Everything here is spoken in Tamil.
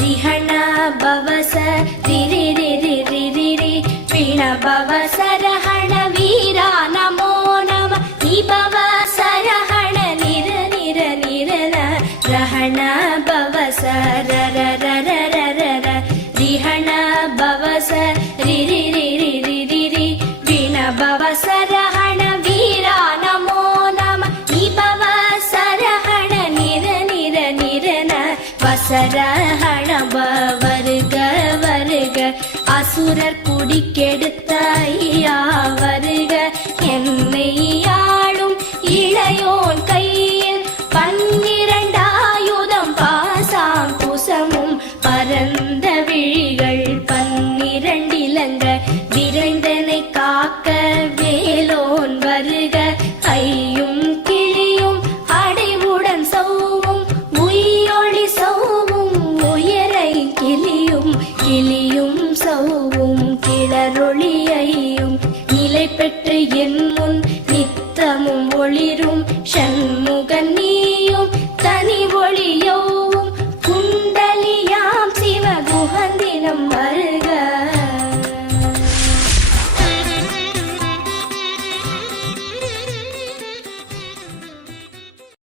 ரிஹண பவச ரிரி ரிரி ரிரி ரி பிண பவச ரஹண வீரா நமோ நம நிபவ சரஹண நிர நிர நிரன ரஹண பவச ரர ரர ரர ரிஹண பவச ரிரி ரிரி ரிரி ரி பிண பவச ரஹண வீரா நமோ நம நிபவ சரஹண நிர நிர நிரன வசரஹண வருக வருக அசுரர் குடிக்கெடுத்த ஐயா வருக என்னை ஆளும் இளையோன் கையில் 12 ஆயுதம் பாசாம் குசமும் பரந்த விழிகள் 12 இலங்க விரைந்தனை காக்க வேலோன் வருக கையும் கிளியும் அடைவுடன் சௌவும் உயிரொளி சௌவும் உயரை கிளியும் கிளியும் சௌவும் கிளரொளியையும் நிலை பெற்று என்